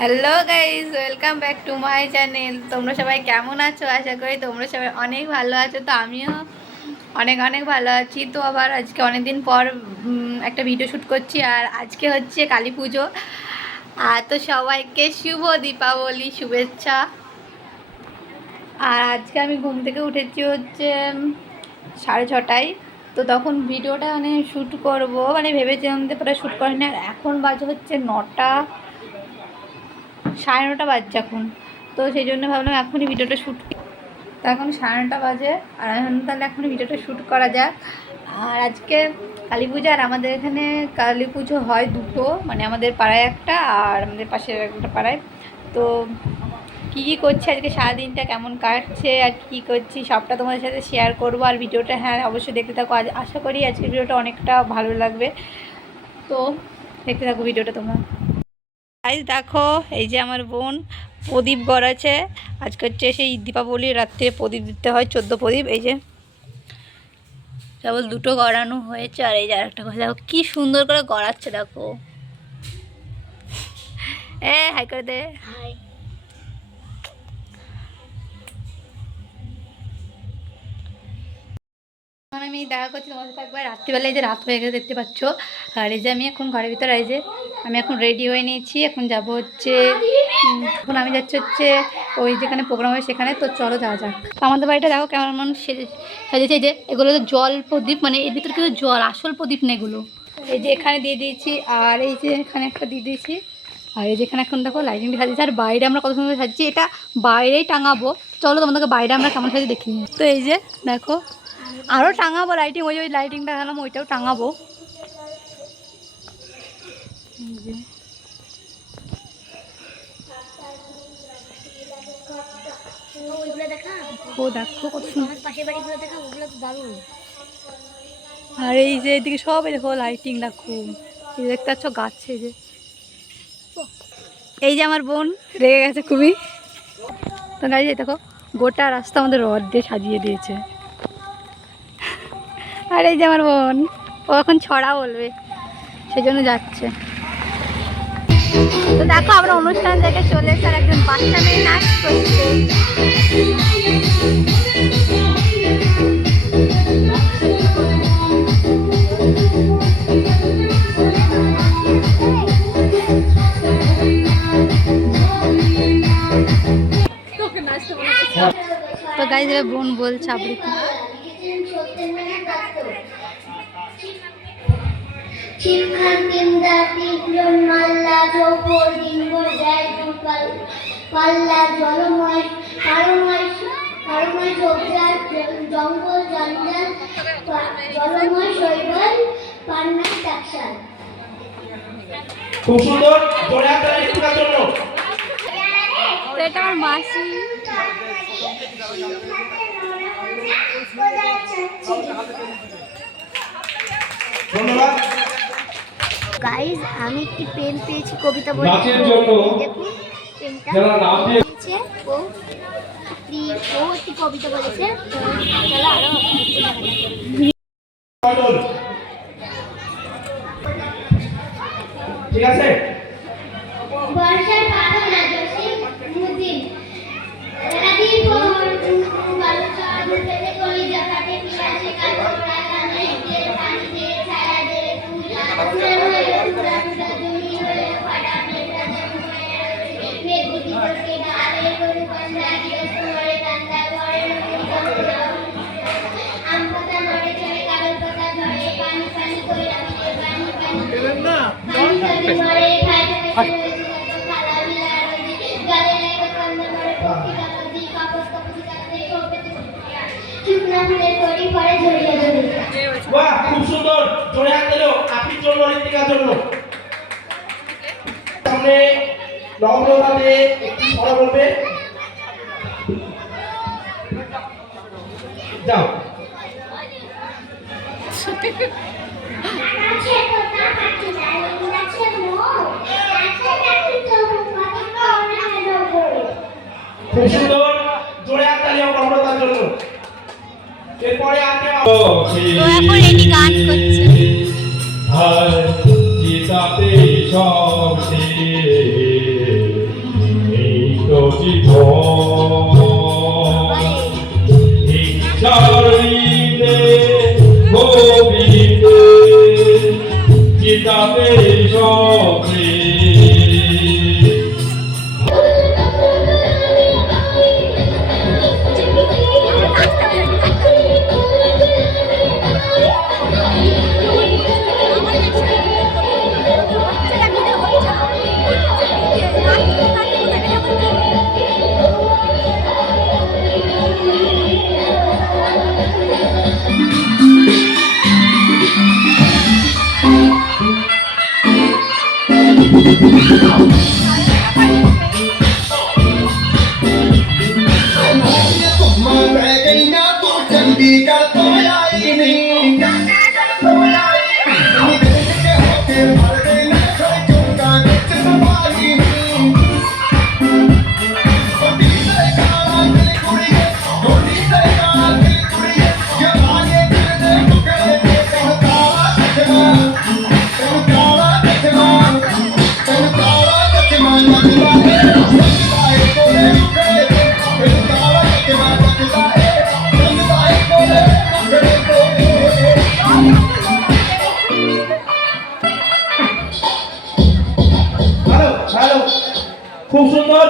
Hello guys, welcome back to my channel. তোমরা সবাই কেমন আছো? আশা করি তোমরা সবাই অনেক ভালো আছো। তো আমিও অনেক অনেক ভালো আছি। তো আবার আজকে অনেক দিন পর একটা ভিডিও শ্যুট করছি। আর আজকে হচ্ছে কালী পুজো। আর তো সবাইকে শুভ দীপাবলি শুভেচ্ছা। আর আজকে আমি ঘুম থেকে উঠেছি হচ্ছে 6:30টায়। তো তখন ভিডিওটা শ্যুট করবো ভেবেছিলাম যে পরে শ্যুট করিনি। আর এখন বাজে হচ্ছে 9টা, 9:30 বাজছে এখন। তো সেই জন্য ভাবলাম এখনই ভিডিওটা শ্যুট। তো এখন 9:30 বাজে আর এখন তাহলে এখনই ভিডিওটা শ্যুট করা যাক। আর আজকে কালী পূজা। আর আমাদের এখানে কালী পুজো হয় দুটো, আমাদের পাড়ায় একটা আর আমাদের পাশের একটা পাড়ায়। তো কী কী করছি আজকে, সারাদিনটা কেমন কাটছে আর কী করছি সবটা তোমাদের সাথে শেয়ার করবো। আর ভিডিওটা অবশ্যই দেখতে থাকো। আশা করি আজকের ভিডিওটা অনেকটা ভালো লাগবে। তো দেখতে থাকো ভিডিওটা তোমরা। আজ দেখো, এই যে আমার বোন প্রদীপ গড়াচ্ছে। আজকে হচ্ছে সেই দীপাবলির রাত্রে প্রদীপ দিতে হয়, 14 প্রদীপ। এই যে কেবল দুটো গড়ানো হয়েছে। আর এই যে আরেকটা কথা, দেখো কি সুন্দর করে গড়াচ্ছে। দেখো, হাই করে দে। আমি দেখা করছি তোমার সাথে একবার রাত্রিবেলায়। যে রাত হয়ে গেছে দেখতে পাচ্ছ। আর এই যে আমি এখন ঘরের ভিতরে, এই যে আমি এখন রেডি হয়ে নিয়েছি। এখন যাব হচ্ছে, এখন আমি যাচ্ছি হচ্ছে ওই যেখানে প্রোগ্রাম হয় সেখানে। তো চলো যাওয়া যাক। তো আমাদের বাড়িটা দেখো কেমন মানুষ সাজিয়েছে। এই যে এগুলো তো জল প্রদীপ, এর ভিতরে কিন্তু জল, আসল প্রদীপ না এগুলো। এই যে এখানে দিয়ে দিয়েছি আর এই যে এখানে একটা দিয়ে দিয়েছি। আর এই যেখানে এখন দেখো লাইটিংটা সাজিয়েছে। আর বাইরে আমরা কত সুন্দর সাজিয়েছি, এটা বাইরেই টাঙাবো। চলো তোমাদেরকে বাইরে আমরা কেমন সাজিয়ে দেখি। তো এই যে দেখো আরও টাঙাবো লাইটিং, ওই লাইটিংটা দেখালাম ওইটাও টাঙাবো। ও দেখো কত সুন্দর। আর এই যে এদিকে সব দেখো লাইটিং দেখো। এই দেখতে পাচ্ছ গাছে যে, এই যে আমার বোন রেগে গেছে খুবই। তো গাড়ি দেখো গোটা রাস্তা আমাদের রড দিয়ে সাজিয়ে দিয়েছে। আর এই যে আমার বোন, ও এখন ছড়া বলবে, সেই জন্য যাচ্ছে। তো দেখো আমরা অনুষ্ঠান থেকে চলে এসে আর একজন বাচ্চা মেয়ে নাচ করছে। তো গাইজ এবার বোন বলছে আবৃত্তি। জঙ্গল জঞ্জাল জলময় শৈবাল পান্নার টাকশাল। খুব সুন্দর। জোরে হাততালি শোনার জন্য। এটা আমার মাসি। ধন্যবাদ গাইস। আমি একটি পেন পেয়েছি কবিতা বলতে। নাচের জন্য দেখুন পেনটা যারা নাম দিয়েছে, ও একটি কবিতা বলেছে। তো চলো আরো ঠিক আছে। বর্ষার পাতা না জসিম মুদিন রাবির পর বালুচা দুধে কলিজা কাটে পিয়াসে কালো রাগানে তেল পানি দে ছায়া দে ফুলে হয়ে ফুলা ফুলা জমি হয়ে ফাটা মেটা জমি মেঘ দিকে ডালে গরু কন্যা গিয়ে তোমারে কান্দা ঘরে আম পাতা নড়ে চড়ে কাগজ পাতা ধরে পানি পানি করে রাখে পানি পানি না পানি পানি মরে খায় খালা বিলা গালে রেখে কান্দা মরে পক্ষী কাটা দি কাপড় কাপড় কাটতে কোপে শুকনা ফুলে করি পরে ঝরিয়ে ঝরিয়ে। বাহ, খুব সুন্দর। জোরে হাত দিলো আপনি জন্য ঋতিকার জন্য। সামনে নম্রভাবে একটি ছড়া বলবে। যাও। খুব সুন্দর। জোরে হাত তালি নম্রতার জন্য। এরপরে আপনি এখন এটি গান করছে। আর জিতাতে সব চারিতে গোবিন্দে চিতাবে সবে খুব সুন্দর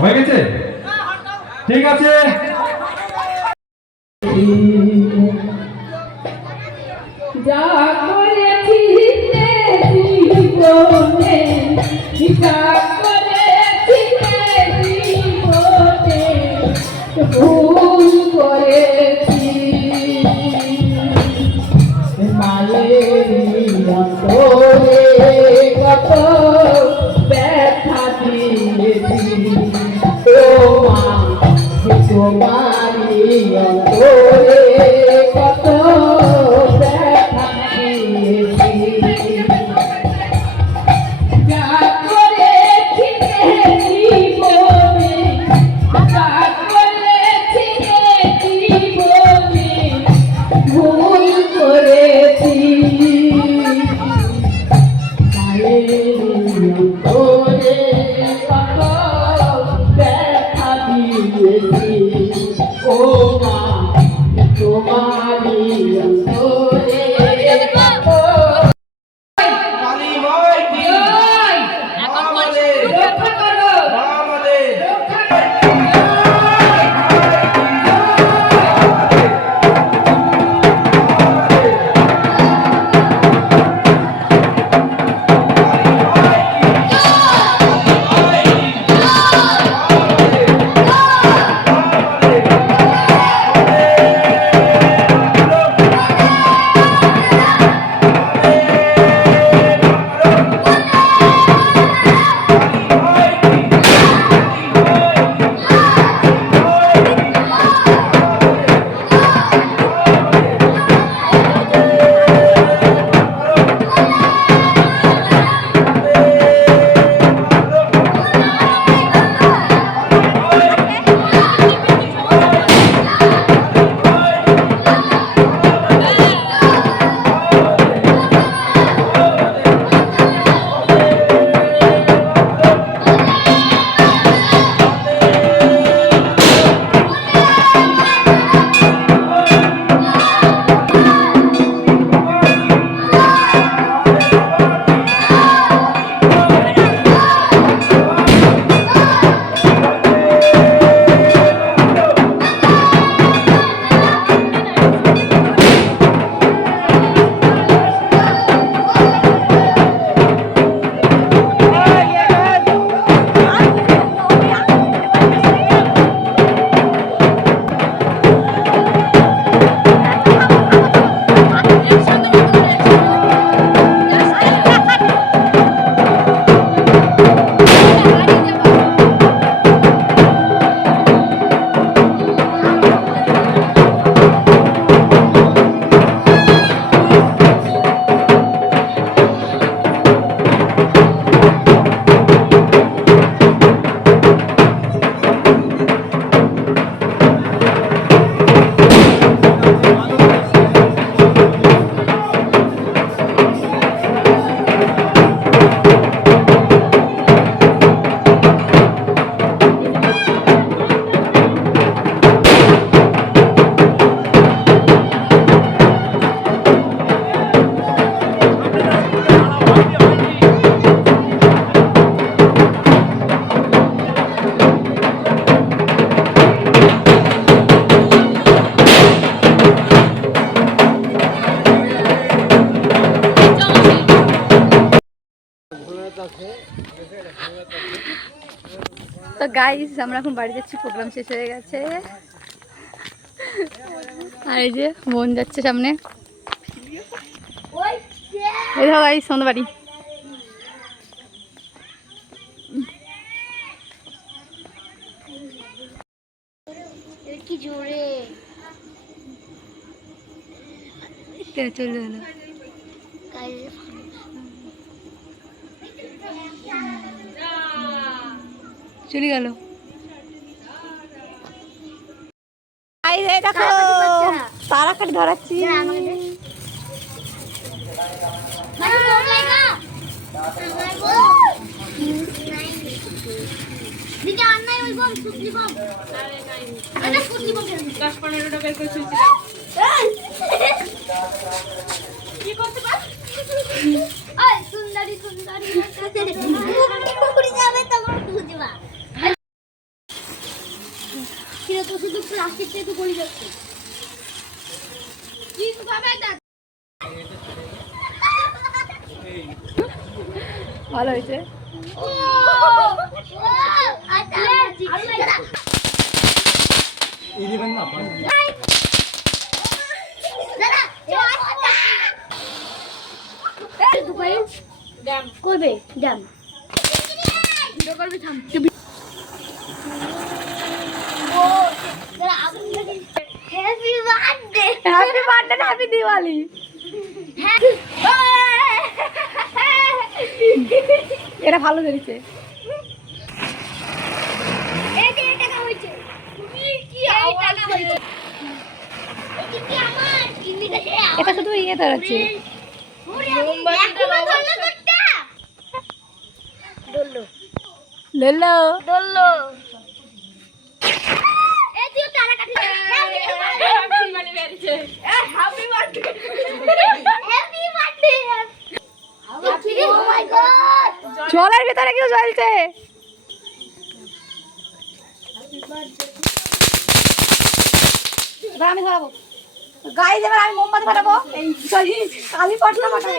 হয়ে গেছে ঠিক আছে যা করেছি জীবনে যা করেছি জীবনে ভুল করেছি মায়ের অন্তরে কত ব্যথা দিয়েছি ও মা তোমারি অন্তরে কত ব্যথা দিয়েছি যা করেছি জীবনে যা করেছি জীবনে ভুল করেছি মায়ের অন্তরে কত ব্যথা দিয়েছি ও মা তোমারি অন্তরে কত কালী মাই কি আমাদের রক্ষা করো আমাদের রক্ষা করো কালী মাই তো গাইস আমরা এখন বাড়ি যাচ্ছি, প্রোগ্রাম শেষ হয়ে গেছে। আর এই যে বোন যাচ্ছে সামনে, এই দেখো গাইস আমাদের বাড়ি। কি জোরে চলে গেল, চলে গেল। দেখো তারা কাটি ধরাচ্ছি। দিদি আর নাই ওই বম সুতলি বম। এটা সুতলি বম 10-15 টাকা করে ছুঁইছিলাম। কি করতে পার? ওই সুন্দরী সুন্দরী উড়ে যাবে তখন খুঁজবা। কিরে তো শুধু প্লাস্টিক দিয়ে তো গলি যাচ্ছে। কি ভাবে এটা? ভালো হয়েছে। ও আচ্ছা আল্লাহ এই দিবেন না দাদা দুবাই ড্যাম করবে ড্যাম ভিডিও করবে থাম ও দাদা হ্যাপি বার্থডে হ্যাপি বার্থডে না হ্যাপি দিওয়ালি। এটা ভালো ধরেছে। এই যে টাকা হইছে তুমি কি টাকা হইছে এটা কি আমার কিমিটা সে এটা শুধু ইয়ে ধরাচ্ছে। লেলো জলের ভিতরে কেউ জ্বলছে। এবার আমি ধরাবো গাইস, এবার আমি মোমবাতি ফাটাবো। এই সরি কালি পটলা ফাটাবো।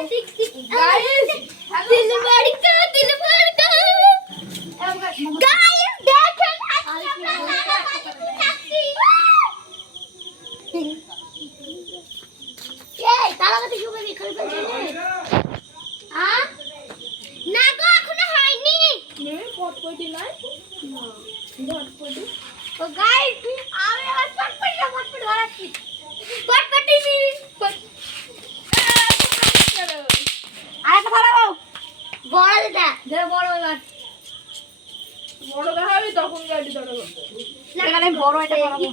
আরেকটা ধরাবো বড় দাদা বড় এবার বড় দেখাবি তখন গাড়ি ধরবো। এখানে আমি বড় এটা ধরাবো।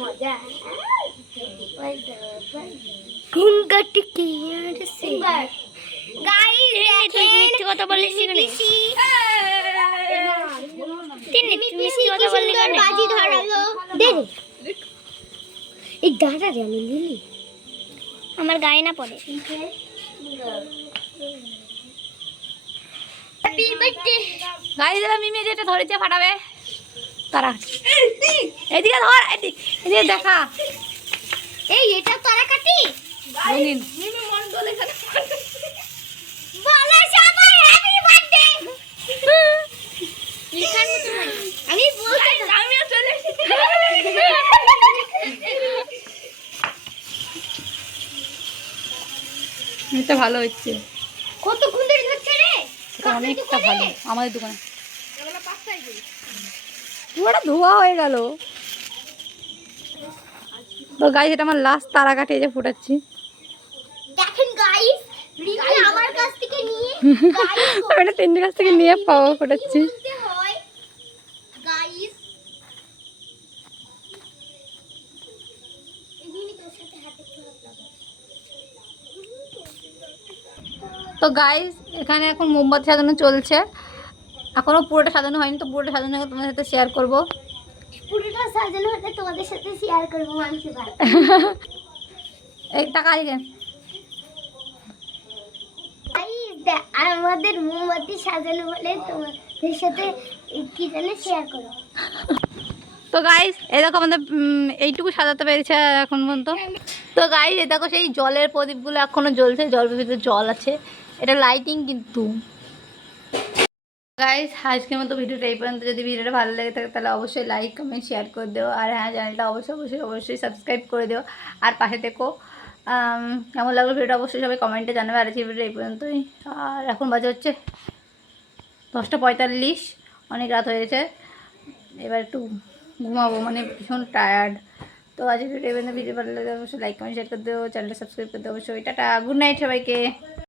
মজা ঘুমগাটি কি সিঙ্গার গাইস দেখেন মিষ্টি কথা বলিস তিনি মিষ্টি কথা বললি কেন বাজি ধরালো দে এই দাঁড়া রে আমি লিলি আমার গায়ে না পড়ে হ্যাপি বার্থডে গাইস এবার মিমি যেটা ধরেছে ফাটাবে তারা। এদিকে ধর, এদিকে দেখা। এই এটা তারা কাটি রঙিন মিমি মন বলে এখানে বলো সবাই হ্যাপি বার্থডে লিখার মতো আমি বলতে আমিও চলে এটা ভালো হচ্ছে। কত কুন্ডলি হচ্ছে রে এটা অনেকটা ভালো আমাদের দোকানে। পুরোটা ধোয়া হয়ে গেল। তো গাইস এটা আমার লাস্ট তারা কাটে যে ফোটাচ্ছি। দেখেন গাইস রিমি আমার কাছ থেকে নিয়ে আমি এটা তিনটে কাছ থেকে নিয়ে পাওয়া ফোটাচ্ছি। হয় গাইস রিমি তোর সাথে হাতে খেলা লাগবে তো গাইস এখানে এখন মোমবাতি সাজানো চলছে, এখনো পুরোটা সাজানো হয়নি। তো পুরোটা সাজানো হয়ে তোমাদের সাথে শেয়ার করব। পুরোটা সাজানো হলে তোমাদের সাথে শেয়ার করব মাংস ভাত এই টাকা আইলেন আমাদের মোমবাতি সাজানো হলে তোমাদের সাথে কি জানে শেয়ার করব। তো গাইস এই দেখো আমাদের এইটুকু সাজাতে পেরেছে এখন পর্যন্ত। তো গাইস এই দেখো সেই জলের প্রদীপগুলো এখনো জ্বলছে, জলের ভিতরে জল আছে। এটা লাইটিং কিন্তু। গাইস আজকের মতো ভিডিওটা এই পর্যন্ত। যদি ভিডিওটা ভালো লেগে থাকে তাহলে অবশ্যই লাইক কমেন্ট শেয়ার করে দিও। আর হ্যাঁ, চ্যানেলটা অবশ্যই সাবস্ক্রাইব করে দিও আর পাশে থেকো। কেমন লাগলো ভিডিওটা অবশ্যই সবাই কমেন্টে জানাবে। আর আজকের ভিডিও এই পর্যন্তই। আর এখন বাজে হচ্ছে 10:45, অনেক রাত হয়ে গেছে। এবার একটু ঘুমাবো, মানে ভীষণ টায়ার্ড। তো আজকের ভিডিও ভালো লাগে অবশ্যই লাইক কমেন্ট শেয়ার করে দিও, চ্যানেলটা সাবস্ক্রাইব করে দিও অবশ্যই। টাটা, গুড নাইট সবাইকে।